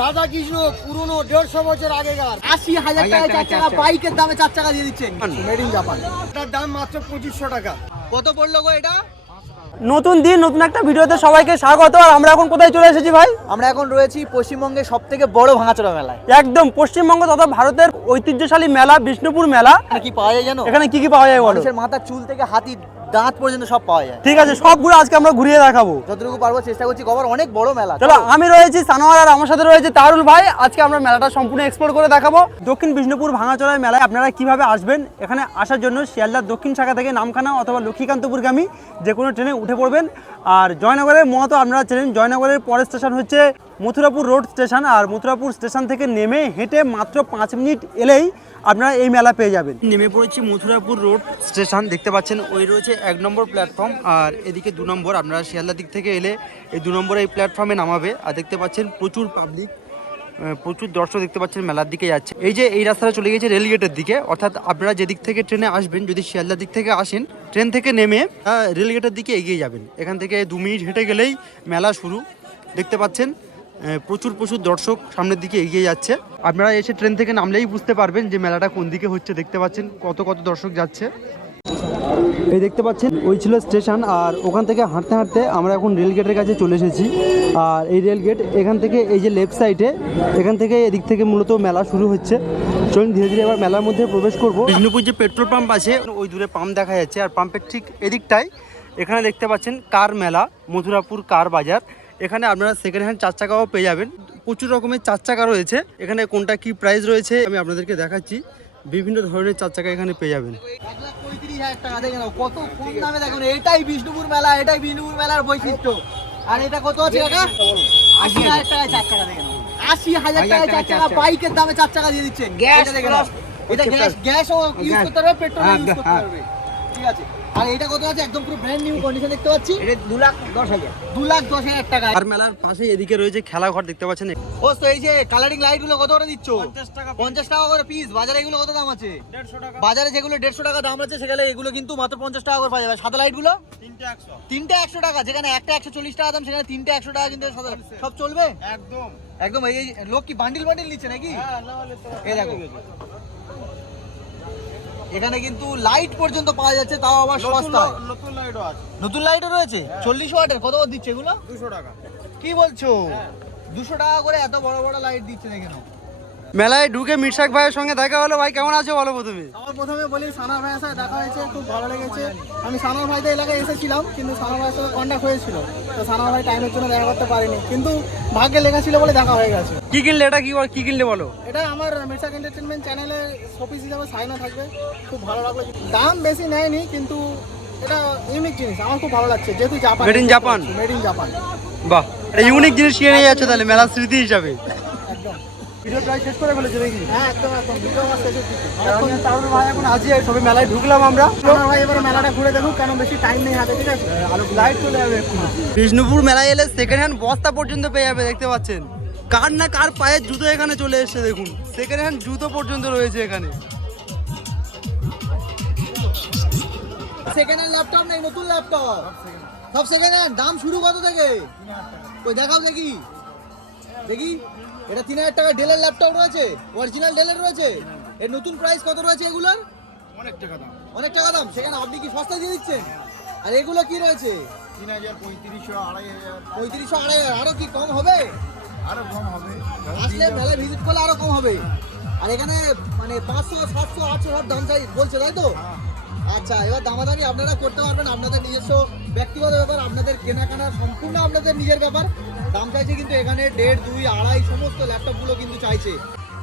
রাধা কৃষ্ণ পুরনো দেড়শো বছর আগেকার। আশি হাজার টাকায় চার চাকা বাইকের দামে চার চাকা দিয়ে দিচ্ছেন। মেড ইন জাপান এটার দাম মাত্র পঁচিশশো টাকা। কত পড়ল গো এটা? নতুন দিন নতুন একটা ভিডিওতে সবাইকে স্বাগত। আর আমরা এখন কোথায় চলে এসেছি ভাই? আমরা এখন রয়েছি পশ্চিমবঙ্গের সব থেকে বড় ভাঙাচোরা মেলায়। একদম পশ্চিমবঙ্গ তথা ভারতের ঐতিহ্যশালী মেলা বিষ্ণুপুর মেলা। কি পাওয়া যায় জানো? এখানে কি কি পাওয়া যায় বলো? মানুষের মাথার চুল থেকে হাতির দাঁত পর্যন্ত সব পাওয়া যায়। ঠিক আছে সবগুলো আজকে আমরা ঘুরিয়ে দেখাবো। যতটুকু পারব চেষ্টা করছি কবার অনেক বড় মেলা। চলো আমি রয়েছি সানোয়ার আর আমার সাথে রয়েছে তারুল ভাই। আজকে আমরা মেলাটা সম্পূর্ণ এক্সপ্লোর করে দেখাবো। দক্ষিণ বিষ্ণুপুর ভাঙাচড়ায় মেলায় আপনারা কীভাবে আসবেন এখানে আসার জন্য শিয়ালদার দক্ষিণ শাখা থেকে নামখানা অথবা লক্ষ্মীকান্তপুরগামী যে কোনো ট্রেনে উঠে পড়বেন। আর জয়নগরের মতো আপনারা চেনেন জয়নগরের পরের স্টেশন হচ্ছে মথুরাপুর রোড স্টেশন আর মথুরাপুর স্টেশন থেকে নেমে হেঁটে মাত্র পাঁচ মিনিট এলেই আপনারা এই মেলা পেয়ে যাবেন। নেমে পড়েছি মথুরাপুর রোড স্টেশন, দেখতে পাচ্ছেন ওই রয়েছে এক নম্বর প্ল্যাটফর্ম আর এদিকে দু নম্বর, আপনারা শিয়ালদার দিক থেকে এলে এই দু নম্বরে এই প্ল্যাটফর্মে নামাবে। আর দেখতে পাচ্ছেন প্রচুর পাবলিক প্রচুর দর্শক দেখতে পাচ্ছেন মেলার দিকে যাচ্ছে। এই যে এই রাস্তাটা চলে গেছে রেলগেটের দিকে, অর্থাৎ আপনারা যেদিক থেকে ট্রেনে আসবেন, যদি শিয়ালদার দিক থেকে আসেন, ট্রেন থেকে নেমে রেলগেটের দিকে এগিয়ে যাবেন। এখান থেকে দু মিনিট হেঁটে গেলেই মেলা শুরু। দেখতে পাচ্ছেন প্রচুর প্রচুর দর্শক সামনের দিকে এগিয়ে যাচ্ছে। আপনারা এসে ট্রেন থেকে নামলেই বুঝতে পারবেন যে মেলাটা কোন দিকে হচ্ছে, দেখতে পাচ্ছেন কত কত দর্শক যাচ্ছে। এই দেখতে পাচ্ছেন, ওই ছিল স্টেশন আর ওখান থেকে হাঁটতে হাঁটতে আমরা এখন রেল গেটের কাছে চলে এসেছি। আর এই রেল গেট এখান থেকে এই যে লেফট সাইডে এখান থেকে এদিক থেকে মূলত মেলা শুরু হচ্ছে। চলুন ধীরে ধীরে এবার মেলার মধ্যে প্রবেশ করব। বিষ্ণুপুর যে পেট্রোল পাম্প আছে, ওই দূরে পাম্প দেখা যাচ্ছে। আর পাম্পের ঠিক এদিকটাই এখানে দেখতে পাচ্ছেন কার মেলা, মথুরাপুর কার বাজার। এখানে আপনারা সেকেন্ড হ্যান্ড চার চাকাও পেয়ে যাবেন। প্রচুর রকমের চার চাকা রয়েছে। এখানে কোনটা কি প্রাইস রয়েছে আমি আপনাদেরকে দেখাচ্ছি। বিভিন্ন ধরনের চার চাকা এখানে পেয়ে যাবেন। এক পঁয়ত্রিশ হাজার টাকা দেখে নাও কত কম দামে দেখুন এটাই বিষ্ণুপুর মেলা এটাই বিষ্ণুপুর মেলার বৈশিষ্ট্য। আর এটা কত আছে আশি হাজার টাকায় চার চাকা দেখে আশি হাজার টাকায় চার চাকা বাইকের দামে চার চাকা দিয়ে দিচ্ছেন গ্যাস এটা গ্যাস গ্যাসও ইউজ করতে পারবে পেট্রোল ইউজ করতে। পারবে ঠিক আছে। আর এটা কত আছে? একদম পুরো ব্র্যান্ড নিউ কন্ডিশন দেখতে পাচ্ছি। এটা দু লাখ দশ হাজার। দু লাখ দশ হাজার টাকা। আর মেলার পাশে এদিকে রয়েছে খেলাঘর দেখতে পাচ্ছেন? ও তো এই যে কালারিং লাইটগুলো কত করে দিচ্ছ? টাকা পঞ্চাশ টাকা করে পিস বাজারে এগুলো কত দাম আছে? দেড়শো টাকা। বাজারে যেগুলো দেড়শো টাকা দাম আছে সেখানে এগুলো কিন্তু মাত্র পঞ্চাশ টাকা করে পাওয়া যাবে। সাদা লাইটগুলো? তিনটে একশো। তিনটে একশো টাকা। যেখানে একটা একশো চল্লিশ টাকা দাম সেখানে তিনটে একশো টাকা কিন্তু সাদা সব চলবে? একদম। একদম এই লোক কি বান্ডিল বান্ডিল নিচ্ছে নাকি? হ্যাঁ না হলে তো এই দেখো। এখানে কিন্তু লাইট পর্যন্ত পাওয়া যাচ্ছে তাও আবার নতুন সস্তা নতুন লাইটও আছে। নতুন লাইটও রয়েছে? চল্লিশ ওয়াটের কত দিচ্ছে এগুলো? দুশো টাকা। কি বলছো? দুশো টাকা করে এত বড় বড় লাইট দিচ্ছে দেখে নাও মেলায় ঢুকে মির্শাক ভাইয়ের সঙ্গে দেখা হলো। ভাই কেমন আছে বলো প্রথমে? আমার প্রথমে বলি সানা ভাইয়ের সাথে দেখা হয়েছে খুব ভালো লেগেছে। আমি সানা ভাইদের এলাকায় এসেছিলাম কিন্তু সানা ভাইয়ের সাথে কন্ট্যাক্ট হয়েছিল। তো সানা ভাই টাইমের জন্য দেখা করতে পারিনি কিন্তু ভাগ্যে লেখা ছিল বলে দেখা হয়ে গেছে। কি কিনলে এটা? কি কি কিনলে বলো? এটা আমার মির্সাক এন্টারটেনমেন্ট চ্যানেলে শোপিস হিসাবে সাইনা থাকবে খুব ভালো লাগল। দাম বেশি নেয়নি কিন্তু এটা ইউনিক জিনিস আমার খুব ভালো লাগছে যেহেতু Japan Made in Japan? Made in Japan বাহ এটা ইউনিক জিনিস কিনে নিয়ে যাচ্ছে তাহলে মেলার স্মৃতি হিসাবে। ভিডিও প্রায় শেষ করে ফেলেছো নাকি? হ্যাঁ একদম একদম। ভিডিও আমার শেষের এখন তারুণ ভাই এখন আজই সবে মেলায় ঢুকলাম আমরা। ভাই এবারে মেলাটা ঘুরে বেশি টাইম নেই হাতে ঠিক আছে? আরও লাইট চলে যাবে বিষ্ণুপুর মেলায় এলে সেকেন্ড হ্যান্ড বস্তা পর্যন্ত পেয়ে যাবে দেখতে পাচ্ছেন। কার না কার পায়ের জুতো এখানে চলে এসেছে দেখুন। সেকেন্ড হ্যান্ড জুতো পর্যন্ত রয়েছে এখানে। সেকেন্ড হ্যান্ড ল্যাপটপ নেই নতুন ল্যাপটপ সব সেকেন্ড হ্যান্ড দাম শুরু কত থেকে? ওই দেখাও দেখি। দেখি এটা তিন হাজার টাকা ডেলের ল্যাপটপ রয়েছে অরিজিনাল ডেলের রয়েছে। এর নতুন প্রাইস কত রয়েছে এগুলোর? অনেক টাকা দাম। অনেক টাকা দাম সেখানে আপনি কি সস্তা দিয়ে দিচ্ছেন? আর এগুলো কি রয়েছে? তিন হাজার পঁয়ত্রিশশো আড়াই হাজার। পঁয়ত্রিশশো আড়াই হাজার আরও কি কম হবে? আরও কম হবে। আসলে মেলায় ভিজিট করলে আরও কম হবে। আর এখানে মানে পাঁচশো সাতশো আটশো সব দাম চাই বলছে তাই তো? আচ্ছা এবার দামাদামি আপনারা করতে পারবেন। আপনাদের নিজস্ব ব্যক্তিগত ব্যাপার আপনাদের কেনাকাটা সম্পূর্ণ আপনাদের নিজের ব্যাপার। দাম চাইছে কিন্তু এখানে দেড় দুই আড়াই সমস্ত ল্যাপটপগুলো কিন্তু চাইছে।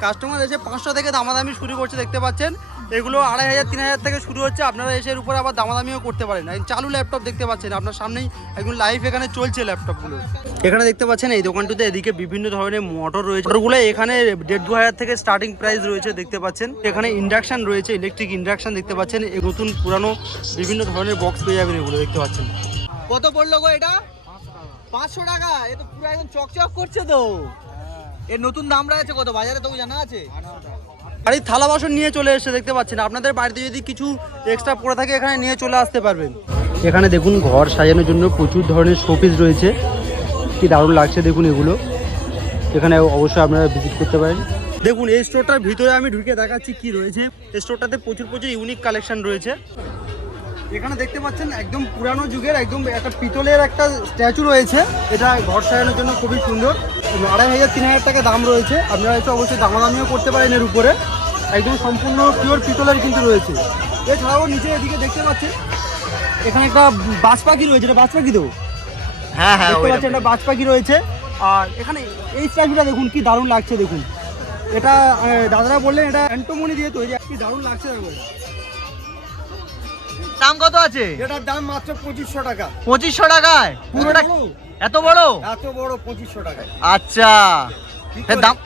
কাস্টমার এসে পাঁচশো থেকে দামাদামি শুরু করছে দেখতে পাচ্ছেন। এগুলো আড়াই হাজার তিন হাজার থেকে শুরু হচ্ছে আপনারা এসে এর উপরে আবার দামাদামিও করতে পারেন। চালু ল্যাপটপ দেখতে পাচ্ছেন আপনার সামনেই একদম লাইভ এখানে চলছে ল্যাপটপগুলো। এখানে দেখতে পাচ্ছেন এই দোকানটিতে এদিকে বিভিন্ন ধরনের মোটর রয়েছে। মোটরগুলো এখানে দেড় দু হাজার থেকে স্টার্টিং প্রাইস রয়েছে দেখতে পাচ্ছেন। এখানে ইন্ডাকশন রয়েছে ইলেকট্রিক ইন্ডাকশন দেখতে পাচ্ছেন। নতুন পুরানো বিভিন্ন ধরনের বক্স পেয়ে যাবেন এগুলো দেখতে পাচ্ছেন। কত পড়ল গো এটা? পাঁচশো টাকা? এ তো পুরো একদম চকচক করছে তো। এর নতুন দাম রয়েছে কত? বাজারে তো জানা আছে? আর এই থালা বাসন নিয়ে চলে এসেছে দেখতে পাচ্ছেন। আপনাদের বাড়িতে যদি কিছু এক্সট্রা পড়ে থাকে এখানে নিয়ে চলে আসতে পারবেন। এখানে দেখুন ঘর সাজানোর জন্য প্রচুর ধরনের শোপিস রয়েছে। কি দারুণ লাগছে দেখুন এগুলো। এখানে অবশ্যই আপনারা ভিজিট করতে পারেন। দেখুন এই স্টোরটার ভিতরে আমি ঢুকে দেখাচ্ছি কি রয়েছে। এই স্টোরটাতে প্রচুর প্রচুর ইউনিক কালেকশন রয়েছে। এখানে দেখতে পাচ্ছেন একদম পুরানো যুগের একদম একটা পিতলের একটা স্ট্যাচু রয়েছে। এটা ঘর সাজানোর জন্য খুবই সুন্দর। আড়াই হাজার তিন হাজার টাকা দাম রয়েছে। আপনারা এসে অবশ্যই দামাদামিও করতে পারেন এর উপরে। একদম সম্পূর্ণ পিওর পিতলের কিন্তু রয়েছে। এছাড়াও নিচে এদিকে দেখতে পাচ্ছেন এখানে একটা বাজ পাখি রয়েছে। এটা বাজ পাখি তো? হ্যাঁ হ্যাঁ দেখতে পাচ্ছেন একটা বাজ পাখি রয়েছে। আর এখানে এই স্ট্যাচুটা দেখুন কি দারুণ লাগছে দেখুন। এটা দাদারা বললেন এটা অ্যান্টোমনি দিয়ে তৈরি। কি দারুণ লাগছে দেখুন। দাম কত আছে? এটার দাম মাত্র পঁচিশশো টাকা। পঁচিশশো টাকায়? পুরোটা বড়। এত বড়? এত বড় পঁচিশশো টাকায় আচ্ছা।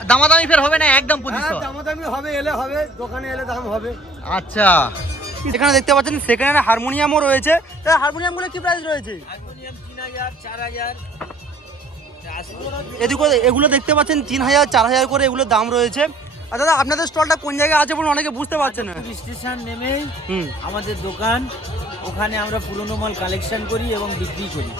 দামাদামি ফের হবে না? একদম হ্যাঁ পঁচিশশো। দামাদামি হবে এলে হবে দোকানে এলে দাম হবে। আচ্ছা। এখানে দেখতে পাচ্ছেন সেকেন্ড হ্যান্ড হারমোনিয়ামও রয়েছে। তাহলে হারমোনিয়ামগুলো কি প্রাইস রয়েছে? এদিকে এগুলো দেখতে পাচ্ছেন তিন হাজার চার হাজার করে এগুলোর দাম রয়েছে। আর দাদা আপনাদের স্টলটা কোন জায়গায় আছে বলুন অনেকে বুঝতে পারছে না। স্টেশন নেমেই হুম। আমাদের দোকান ওখানে আমরা পুরনো মাল কালেকশন করি এবং বিক্রি করি।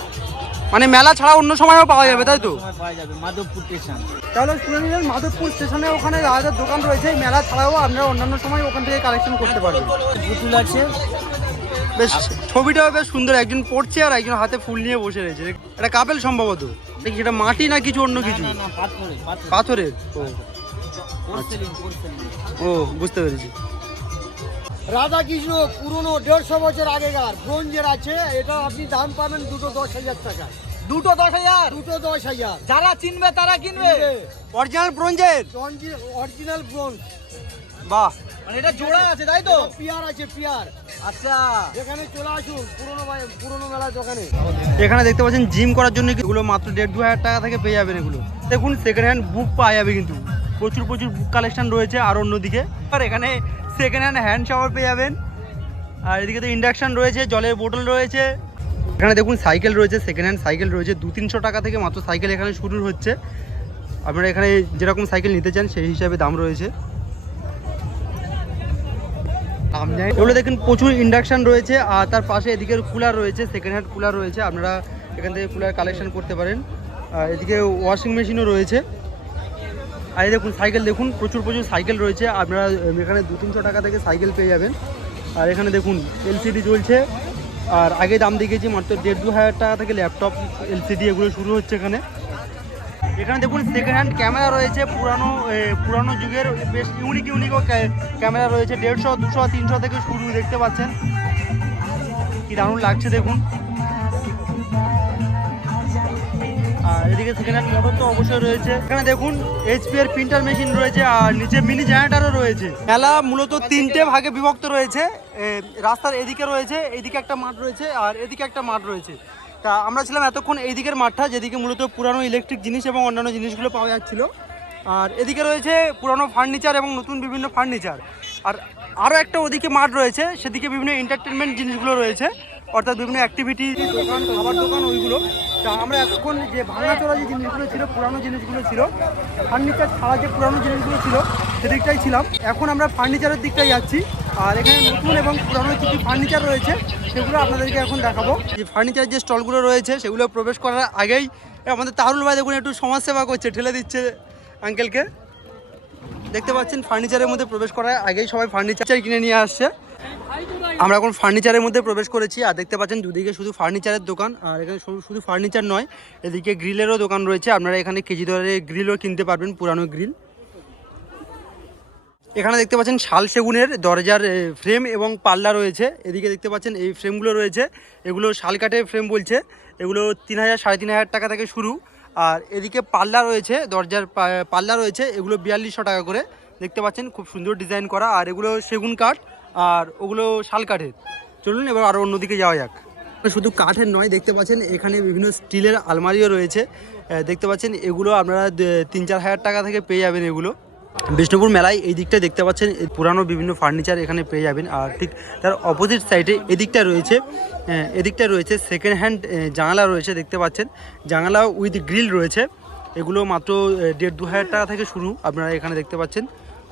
মানে মেলা ছাড়া অন্য সময়ও পাওয়া যাবে তাই তো? পাওয়া যাবে মাধবপুর স্টেশন তাহলে শুনে মাধবপুর স্টেশনে ওখানে দাদাদের দোকান রয়েছে মেলা ছাড়াও আপনারা অন্যান্য সময় ওখান থেকে কালেকশন করতে পারবেন। পুতুল আছে। বেশ ছবিটাও বেশ সুন্দর একজন পড়ছে আর একজন হাতে ফুল নিয়ে বসে রয়েছে। এটা কাপেল সম্ভবত? দেখি সেটা মাটি না কিছু অন্য কিছু? না না পাথরে পাথর পাথরের ও পোর্সেলিন ও বুঝতে পেরেছি। রাধা কৃষ্ণ পুরনো দেড়শো বছর আগেকার ব্রোঞ্জের আছে এটা আপনি দাম পাবেন দুটো দশ হাজার টাকা। দুটো দশ হাজার? দুটো দশ হাজার। যারা চিনবে তারা কিনবে। অরিজিনাল ব্রোঞ্জের? Original bronze. বাহ মানে এটা জোড়া আছে তাই তো? পিয়ার আছে পিয়ার। আচ্ছা। এখানে চলে আসুন পুরনো বাই- পুরনো মেলার দোকানে। এখানে দেখতে পাচ্ছেন জিম করার জন্য কি- এগুলো মাত্র দেড় দু হাজার টাকা থেকে পেয়ে যাবেন এগুলো। দেখুন সেকেন্ড হ্যান্ড বুক পাওয়া যাবে কিন্তু। প্রচুর প্রচুর বুক কালেকশন রয়েছে আর অন্যদিকে। আর এখানে সেকেন্ড হ্যান্ড হ্যান্ড শাওয়ার পেয়ে যাবেন। আর এদিকে তো ইন্ডাকশান রয়েছে, জলের বোতল রয়েছে। এখানে দেখুন সাইকেল রয়েছে সেকেন্ড হ্যান্ড সাইকেল রয়েছে। দু তিনশো টাকা থেকে মাত্র সাইকেল এখানে শুরু হচ্ছে। আপনারা এখানে যেরকম সাইকেল নিতে চান, সেই হিসাবে দাম রয়েছে। এগুলো দেখুন, প্রচুর ইন্ডাকশান রয়েছে। আর তার পাশে এদিকে কুলার রয়েছে সেকেন্ড হ্যান্ড কুলার রয়েছে। আপনারা এখান থেকে কুলার কালেকশন করতে পারেন। আর এদিকে ওয়াশিং মেশিনও রয়েছে। আর দেখুন, সাইকেল দেখুন, প্রচুর প্রচুর সাইকেল রয়েছে। আপনারা এখানে দু তিনশো টাকা থেকে সাইকেল পেয়ে যাবেন। আর এখানে দেখুন এলসিডি চলছে। আর আগে দাম দেখেছি মাত্র দেড় দু হাজার টাকা থেকে ল্যাপটপ এলসিডি এগুলো শুরু হচ্ছে এখানে। এখানে দেখুন সেকেন্ড হ্যান্ড ক্যামেরা রয়েছে, পুরানো পুরানো যুগের, বেশ ইউনিক ইউনিকও ক্যামেরা রয়েছে। দেড়শো, দুশো, তিনশো থেকে শুরু দেখতে পাচ্ছেন। কি দারুণ লাগছে দেখুন। এদিকে সেকেন্ড হ্যান্ড মোটর তো অবশ্যই রয়েছে। এখানে দেখুন এইচপি এর প্রিন্টার মেশিন রয়েছে, আর নিচে মিনি জেনারেটারও রয়েছে। মেলা মূলত তিনটে ভাগে বিভক্ত রয়েছে। রাস্তার এদিকে রয়েছে, এদিকে একটা মাঠ রয়েছে, আর এদিকে একটা মাঠ রয়েছে। তা আমরা ছিলাম এতক্ষণ এই মাঠটা, যেদিকে মূলত পুরানো ইলেকট্রিক জিনিস এবং অন্যান্য জিনিসগুলো পাওয়া যাচ্ছিল। আর এদিকে রয়েছে পুরানো ফার্নিচার এবং নতুন বিভিন্ন ফার্নিচার আর আরও একটা ওদিকে মাঠ রয়েছে, সেদিকে বিভিন্ন এন্টারটেনমেন্ট জিনিসগুলো রয়েছে, অর্থাৎ বিভিন্ন অ্যাক্টিভিটি দোকান, খাবার দোকান, ওইগুলো। তা আমরা এখন যে ভাঙাচোরা যে জিনিসগুলো ছিল, পুরানো জিনিসগুলো ছিল, ফার্নিচার ছাড়া যে পুরানো জিনিসগুলো ছিল, সেদিকটাই ছিলাম। এখন আমরা ফার্নিচারের দিকটাই যাচ্ছি। আর এখানে নতুন এবং পুরানো কিছু ফার্নিচার রয়েছে, সেগুলো আপনাদেরকে এখন দেখাবো। যে ফার্নিচার যে স্টলগুলো রয়েছে, সেগুলো প্রবেশ করার আগেই আমাদের তাহরুল ভাই দেখুন, একটু সমাজসেবা করছে, ঠেলে দিচ্ছে আঙ্কেলকে দেখতে পাচ্ছেন, ফার্নিচারের মধ্যে প্রবেশ করার আগেই সবাই ফার্নিচার কিনে নিয়ে আসছে। আমরা এখন ফার্নিচারের মধ্যে প্রবেশ করেছি, আর দেখতে পাচ্ছেন দুদিকে শুধু ফার্নিচারের দোকান, আর এখানে শুধু ফার্নিচার নয়, এদিকে গ্রিলেরও দোকান রয়েছে। আপনারা এখানে কেজি দরে গ্রিলও কিনতে পারবেন, পুরানো গ্রিল। এখানে দেখতে পাচ্ছেন শাল সেগুনের দরজার ফ্রেম এবং পাল্লা রয়েছে। এদিকে দেখতে পাচ্ছেন এই ফ্রেমগুলো রয়েছে। এগুলো শাল কাঠের ফ্রেম বলছে। এগুলো তিন হাজার, সাড়ে তিন হাজার টাকা থেকে শুরু। আর এদিকে পাল্লা রয়েছে, দরজার পাল্লা রয়েছে। এগুলো বিয়াল্লিশশো টাকা করে। দেখতে পাচ্ছেন খুব সুন্দর ডিজাইন করা। আর এগুলো সেগুন কাঠ। আর ওগুলো শাল কাঠের। চলুন এবার আরও অন্যদিকে যাওয়া যাক। শুধু কাঠের নয়, দেখতে পাচ্ছেন এখানে বিভিন্ন স্টিলের আলমারিও রয়েছে। দেখতে পাচ্ছেন এগুলো আপনারা তিন চার হাজার টাকা থেকে পেয়ে যাবেন এগুলো। বিষ্ণুপুর মেলায় এই দিকটা দেখতে পাচ্ছেন পুরানো বিভিন্ন ফার্নিচার এখানে পেয়ে যাবেন। আর ঠিক তার অপোজিট সাইডে এদিকটা রয়েছে এদিকটা রয়েছে সেকেন্ড হ্যান্ড জানালা রয়েছে, দেখতে পাচ্ছেন। জানালা উইথ গ্রিল রয়েছে। এগুলো মাত্র দেড় দু হাজার টাকা থেকে শুরু আপনারা এখানে দেখতে পাচ্ছেন।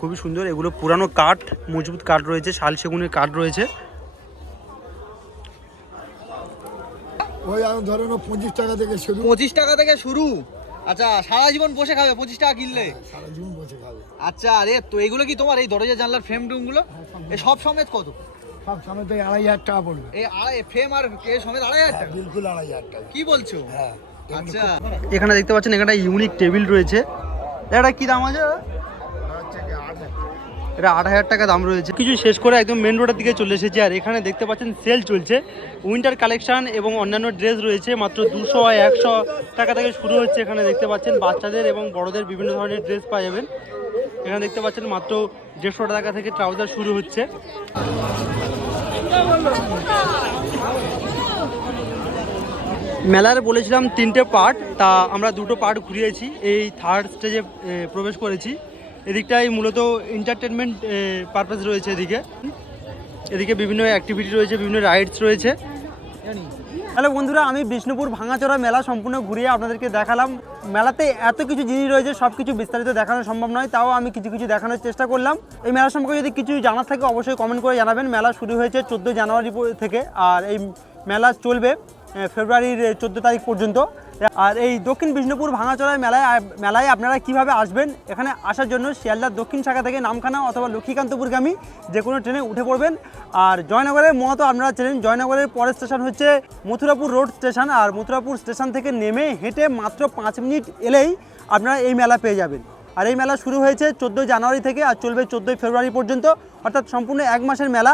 খুবই সুন্দর। এগুলো পুরানো কাঠ মজবুত কাঠ রয়েছে শাল সেগুনের কাঠ রয়েছে। ওই ধরেন পঁচিশ টাকা থেকে শুরু। পঁচিশ টাকা থেকে শুরু? আচ্ছা সারা জীবন বসে খাবে পঁচিশ টাকা কিনলে? সারা জীবন বসে খাবে। আচ্ছা আরে তো এগুলো কি তোমার এই দরজা জানলার ফ্রেম টুমগুলো এই সব সমেত। কত? সব সময় থেকে আড়াই হাজার টাকা পড়বে। এই আড়াই ফ্রেম আর এ সমেত আড়াই হাজার টাকা? বিলকুল আড়াই হাজার টাকা। কি বলছো? হ্যাঁ আচ্ছা। এখানে দেখতে পাচ্ছেন এখানে ইউনিক টেবিল রয়েছে। এটা কি দাম আছে এটা আট হাজার টাকা দাম রয়েছে। কিছু শেষ করে একদম মেন রোডের দিকে চলে এসেছি, আর এখানে দেখতে পাচ্ছেন সেল চলছে। উইন্টার কালেকশন এবং অন্যান্য ড্রেস রয়েছে, মাত্র দুশো একশো টাকা থেকে শুরু হচ্ছে এখানে দেখতে পাচ্ছেন। বাচ্চাদের এবং বড়দের বিভিন্ন ধরনের ড্রেস পাওয়া যাবেন। এখানে দেখতে পাচ্ছেন মাত্র দেড়শো টাকা থেকে ট্রাউজার শুরু হচ্ছে। মেলার বলেছিলাম তিনটে পার্ট তা আমরা দুটো পার্ট ঘুরিয়েছি। এই থার্ড স্টেজে প্রবেশ করেছি। এদিকটাই মূলত এন্টারটেনমেন্ট পারপাস রয়েছে এদিকে। এদিকে বিভিন্ন অ্যাক্টিভিটি রয়েছে, বিভিন্ন রাইডস রয়েছে। হ্যালো বন্ধুরা, আমি বিষ্ণুপুর ভাঙাচোরা মেলা সম্পূর্ণ ঘুরিয়ে আপনাদেরকে দেখালাম। মেলাতে এত কিছু জিনিস রয়েছে সব কিছু বিস্তারিত দেখানো সম্ভব নয়, তাও আমি কিছু কিছু দেখানোর চেষ্টা করলাম। এই মেলা সম্পর্কে যদি কিছু জানার থাকে, অবশ্যই কমেন্ট করে জানাবেন। মেলা শুরু হয়েছে চোদ্দোই জানুয়ারি থেকে, আর এই মেলা চলবে। ফেব্রুয়ারির চোদ্দ তারিখ পর্যন্ত। আর এই দক্ষিণ বিষ্ণুপুর ভাঙাচড়ায় মেলায় মেলায় আপনারা কীভাবে আসবেন, এখানে আসার জন্য শিয়ালদার দক্ষিণ শাখা থেকে নামখানা অথবা লক্ষ্মীকান্তপুরগামী যে কোনো ট্রেনে উঠে পড়বেন। আর জয়নগরের মতো আপনারা চেনেন, জয়নগরের পরের স্টেশন হচ্ছে মথুরাপুর রোড স্টেশন। আর মথুরাপুর স্টেশন থেকে নেমে হেঁটে মাত্র পাঁচ মিনিট এলেই আপনারা এই মেলা পেয়ে যাবেন। আর এই মেলা শুরু হয়েছে চোদ্দোই জানুয়ারি থেকে আর চলবে চোদ্দোই ফেব্রুয়ারি পর্যন্ত। অর্থাৎ সম্পূর্ণ এক মাসের মেলা।